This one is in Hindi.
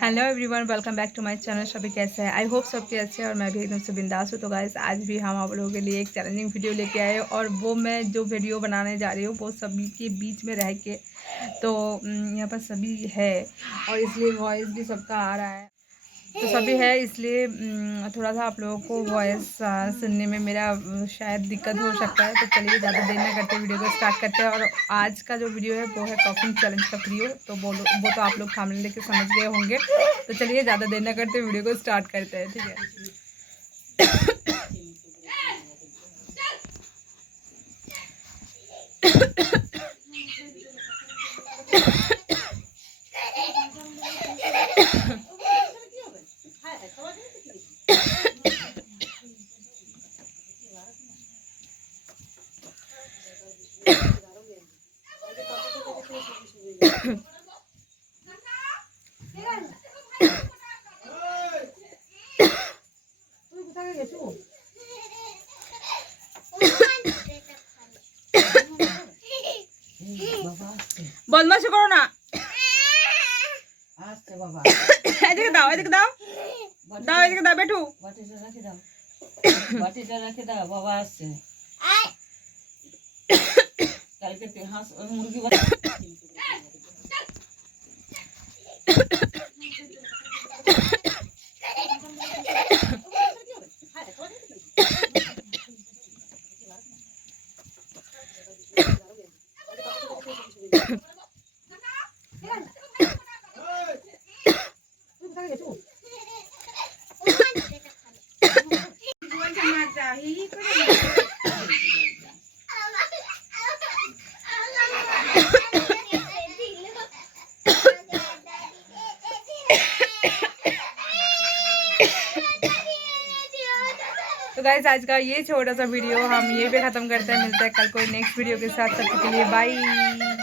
Hello everyone, welcome back to my channel. सभी कैसे हैं? आई होप सबके अच्छे हैं और मैं भी एकदम से बिंदास हूँ। तो गाइस, आज भी हम आप लोगों के लिए एक चैलेंजिंग वीडियो लेके आए और वो मैं जो वीडियो बनाने जा रही हूँ वो सभी के बीच में रह के, तो यहाँ पर सभी है और इसलिए वॉइस भी सबका आ रहा है। तो सभी है इसलिए थोड़ा सा आप लोगों को वॉइस सुनने में मेरा शायद दिक्कत हो सकता है। तो चलिए ज़्यादा देर ना करते वीडियो को स्टार्ट करते हैं। और आज का जो वीडियो है वो है कॉफिंग चैलेंज का वीडियो। तो वो तो आप लोग थंबनेल देख के समझ गए होंगे। तो चलिए ज़्यादा देर ना करते वीडियो को स्टार्ट करते हैं, ठीक है। বদমাশি করো না। এদিকে দাও, এদিকে দাও, দাও, এদিকে দাও বেটু। বাটিটা রেখে দাও, বাবা আসছে। কালকে হাঁস মুরগি तो गाइस, आज का ये छोटा सा वीडियो हम यहीं पे ख़त्म करते हैं। मिलते हैं कल कोई नेक्स्ट वीडियो के साथ। तब तक के लिए बाय।